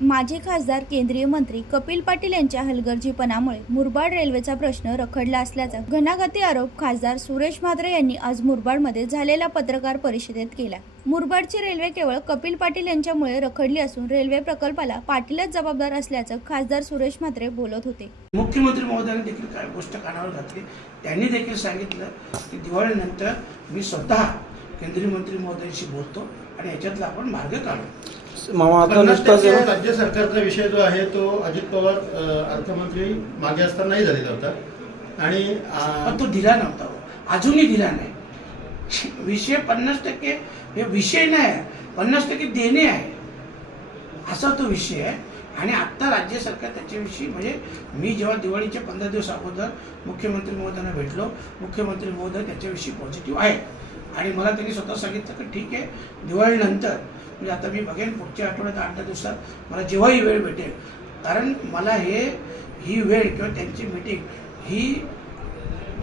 माजी खासदार केंद्रीय मंत्री कपिल पाटील यांच्या हलगर्जीपणामुळे मुरबाड रेल्वेचा प्रश्न रखडला असल्याचा घणाघाती आरोप खासदार सुरेश म्हात्रे यांनी आज मुरबाडमध्ये झालेल्या पत्रकार परिषदेत केला. मुरबाडची रेल्वे केवळ कपिल पाटील यांच्यामुळे रखडली असून रेल्वे प्रकल्पाला पाटीलच जबाबदार असल्याचं खासदार सुरेश म्हात्रे बोलत होते. मुख्यमंत्री महोदयांनी देखील काय गोष्ट कानावर घातली त्यांनी देखील सांगितलं की दिवाळीनंतर मी स्वतः केंद्रीय मंत्री महोदयांशी बोलतो आणि याच्यातला आपण मार्ग काढू. मामा आता पन्नास नुकताच टक्के राज्य सरकारचा विषय जो आहे तो अजित पवार अर्थमंत्री मागे असतानाही झालेला होता. आणि तो दिला नव्हता हो. अजूनही दिला नाही. विषय पन्नास टक्के हे विषय नाही. पन्नास टक्के देणे आहे. असा तो विषय आहे. आणि आत्ता राज्य सरकार त्याच्याविषयी म्हणजे मी जेव्हा दिवाळीच्या पंधरा दिवस अगोदर मुख्यमंत्री महोदयांना भेटलो मुख्यमंत्री महोदय त्याच्याविषयी पॉझिटिव्ह आहे. आणि मला त्यांनी स्वतः सांगितलं की ठीक आहे दिवाळीनंतर म्हणजे आता मी बघेन पुढच्या आठवड्यात आठ दहा दिवसात मला जेव्हाही वेळ भेटेल. कारण मला हे ही वेळ किंवा त्यांची मीटिंग ही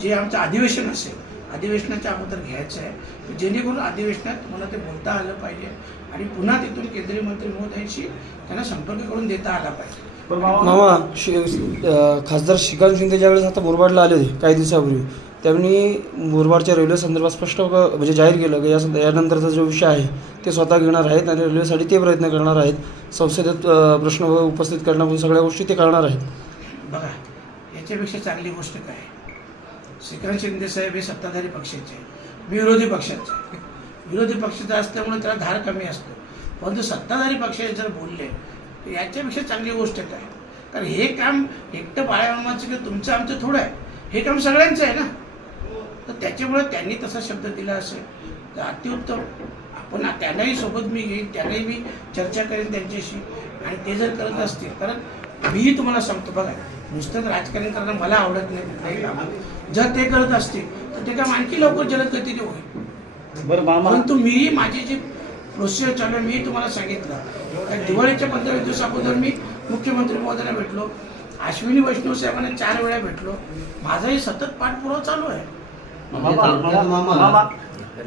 जे आमचं अधिवेशन असेल अधिवेशनाच्या अगोदर घ्यायचं आहे. जेणेकरून अधिवेशनात मला ते बोलता आलं पाहिजे आणि पुन्हा तिथून केंद्रीय मंत्री महोदयांशी त्यांना संपर्क करून देता आला पाहिजे. मामा शि- खासदार श्रीकांत शिंदे ज्यावेळेस आता मुरबाडला आले होते काही दिवसापूर्वी त्यांनी मुरबाडच्या रेल्वे संदर्भात स्पष्ट म्हणजे जाहीर केलं की या सं- यानंतरचा जो विषय आहे ते स्वतः घेणार आहेत आणि रेल्वेसाठी ते प्रयत्न करणार आहेत संसदेत प्रश्न उपस्थित करण्यापासून सगळ्या गोष्टी ते करणार आहेत बघा याच्यापेक्षा चांगली गोष्ट काय आहे? श्रीकांत शिंदे साहेब हे सत्ताधारी पक्षाचे आहे. मी विरोधी पक्षाचे आहे. विरोधी पक्षाचा असल्यामुळे त्याला धार कमी असतो परंतु सत्ताधारी पक्षाचे जर बोलले तर याच्यापेक्षा चांगली गोष्ट काय कारण हे काम एकटं बाळ्यामाचं किंवा तुमचं आमचं थोडं आहे हे काम सगळ्यांचं आहे ना तर त्याच्यामुळे त्यांनी तसा शब्द दिला असेल. तर अतिउत्तम आपण त्यांनाही सोबत मी घेईन त्यांनाही मी चर्चा करेन त्यांच्याशी. आणि ते जर करत असतील कारण मीही तुम्हाला सांगतो बघा नुसतं राजकारण करणं मला आवडत नाही जर ते करत असतील तर ते काम आणखी लवकर जलद गतीने होईल. बरं परंतु मीही माझी जी प्रोसिजर चालू आहे मी तुम्हाला सांगितलं. का दिवाळीच्या पंधरा दिवस अगोदर मी मुख्यमंत्री महोदयांना भेटलो. अश्विनी वैष्णव साहेबांना चार वेळा भेटलो. माझाही सतत पाठपुरावा चालू आहे. मामा,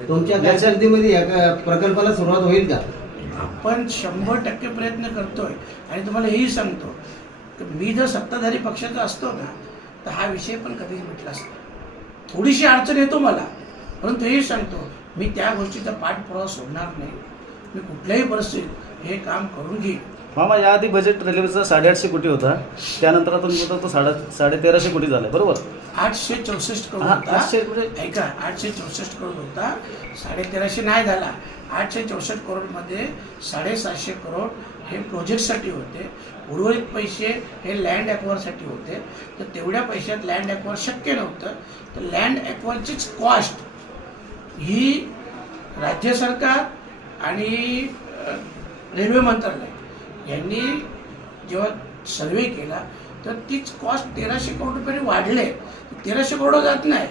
तुमच्या कारकिर्दीमध्ये या प्रकल्पाला सुरुवात होईल का? आपण शंभर टक्के प्रयत्न करतोय. आणि तुम्हाला हेही सांगतो की मी जर सत्ताधारी पक्षाचा असतो ना तर हा विषय पण कधीच मिटला असता. थोडीशी अडचण येतो मला परंतु हेही सांगतो मी त्या गोष्टीचा पाठपुरावा सोडणार नाही. मी कुठल्याही परिस्थितीत हे काम करून घेईन. मामा याआधी बजेट रेल्वेचा साडेआठशे कोटी होता. त्यानंतर आता तुमचा तो साडे साडे तेराशे कोटी झाला बरोबर? आठशे चौसष्ट करोड हा, होता. आठशे म्हणजे- ऐका आठशे चौसष्ट करोड होता. साडे तेराशे नाही झाला. आठशे चौसष्ट करोडमध्ये साडेसातशे करोड हे प्रोजेक्टसाठी होते. उर्वरित पैसे हे लँड ॲक्वायरसाठी होते. तर तेवढ्या पैशात लँड ॲक्वायर शक्य नव्हतं. तर लँड ॲक्वायरचीच कॉस्ट ही राज्य सरकार आणि अ, रेल्वे मंत्रालय यांनी जेव्हा सर्वे केला तर तीच कॉस्ट तेराशे करोड रुपये वाढले. तेराशे करोड जात नाही.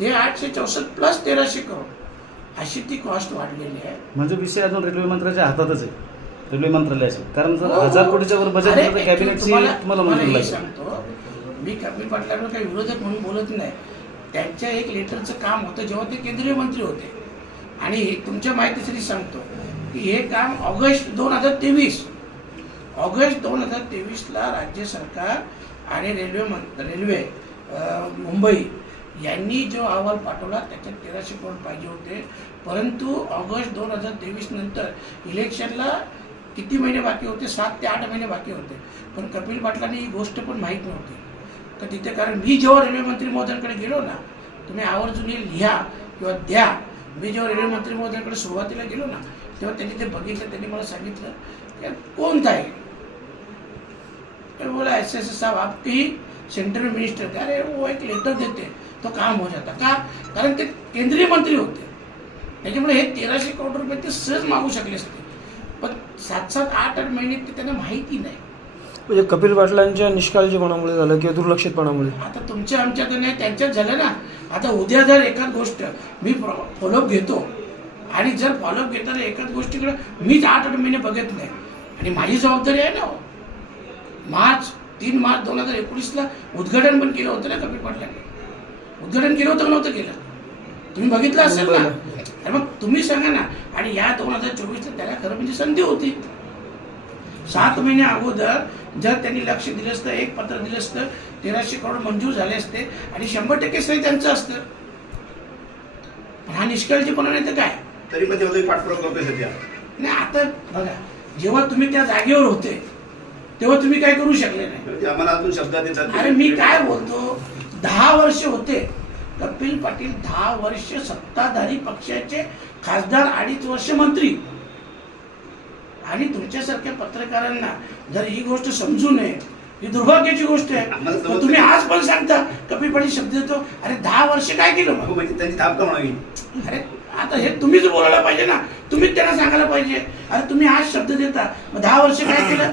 ते आठशे चौसष्ट प्लस तेराशे करोड. अशी ती कॉस्ट वाढलेली आहे. म्हणजे विषय अजून रेल्वे मंत्र्याच्या हातातच आहे. रेल्वे मंत्रालयाचे कारण जर हो, हो. हजार कोटीच्या वर बजेट कॅबिनेटची तुम्हाला- मंजुरी सांगतो. मी कपिल पाटलांवर काही विरोधक म्हणून बोलत नाही. त्यांच्या एक लेटरचं काम होतं जेव्हा ते केंद्रीय मंत्री होते. आणि हे तुमच्या माहितीसाठी सांगतो की हे काम ऑगस्ट दोन हजार तेवीस ऑगस्ट दोन हजार तेवीसला राज्य सरकार आणि रेल्वे मं रेल्वे मुंबई यांनी जो अहवाल पाठवला त्याच्यात तेराशे करोड पाहिजे होते. परंतु ऑगस्ट दोन हजार तेवीस नंतर इलेक्शनला किती महिने बाकी होते? सात ते आठ महिने बाकी होते. पण कपिल पाटलांनी ही गोष्ट पण माहीत नव्हती. तर तिथे कारण मी जेव्हा रेल्वे मंत्री महोदयांकडे गेलो ना तुम्ही आवर्जून लिहा किंवा द्या. मी जेव्हा रेल्वे मंत्री महोदयांकडे सुरुवातीला गेलो ना तेव्हा त्यांनी ते बघितलं त्यांनी मला सांगितलं की कोणता आहे मैं बोला ऐसे ऐसे साहब आपके सेंट्रल मिनिस्टर थे अरे वो एक लेटर देते तो काम हो जाता. का? कारण ते केंद्रीय मंत्री होते. त्याच्यामुळे हे तेराशे करोड रुपये ते सहज मागू शकले असते. पण सात सात आठ आठ महिने ते त्यांना माहिती नाही. म्हणजे कपिल पाटलांच्या निष्काळजीपणामुळे झालं किंवा दुर्लक्षितपणामुळे? आता तुमच्या आमच्या तर नाही त्यांच्यात झालं ना. आता उद्या जर एखाद गोष्ट मी फॉलोअप घेतो आणि जर फॉलोअप घेताना एखाद गोष्टीकडे मीच आठ आठ महिने बघत नाही आणि माझी जबाबदारी आहे ना हो. मार्च तीन मार्च दोन हजार एकोणीसला उद्घाटन पण केलं होतं ना कपिल पाटलांनी. उद्घाटन केलं होतं नव्हतं केलं? तुम्ही बघितलं असेल ना? अरे मग तुम्ही सांगा ना आणि या दोन हजार चोवीसला त्याला खरं म्हणजे संधी होती. सात महिने अगोदर जर त्यांनी लक्ष दिलं असतं एक पत्र दिलं असतं तेराशे करोड मंजूर झाले असते आणि शंभर टक्के सही त्यांचं असतं. पण हा निष्काळजीपणा नाही तर काय? तरी पण पाठपुरावा करतोय सध्या. नाही आता बघा जेव्हा तुम्ही त्या जागेवर होते तेव्हा तुम्ही काय करू शकले नाही. आम्हाला अजून शब्दात येतात अरे मी काय बोलतो? दहा वर्ष होते. कपिल पाटील दहा वर्ष सत्ताधारी पक्षाचे खासदार अडीच वर्ष मंत्री. आणि तुमच्यासारख्या पत्रकारांना जर ही गोष्ट समजू नये ही दुर्भाग्याची गोष्ट आहे. तुम्ही आज पण सांगता कपिल पाटील शब्द देतो अरे दहा वर्ष काय केलं मग? म्हणजे त्यांची थाप का म्हणावी? अरे आता हे तुम्हीच बोलायला पाहिजे ना. तुम्हीच त्यांना सांगायला पाहिजे. अरे तुम्ही आज शब्द देता मग दहा वर्ष काय केलं?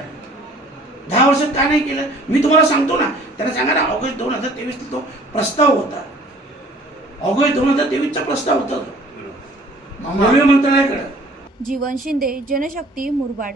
दहा वर्षात का नाही केलं? मी तुम्हाला सांगतो ना त्यांना सांगा ना ऑगस्ट दोन हजार तेवीस तो प्रस्ताव होता. ऑगस्ट दोन हजार तेवीसचा प्रस्ताव होता तो. रेल्वे मंत्रालयाकडे. जीवन शिंदे जनशक्ती मुरबाड.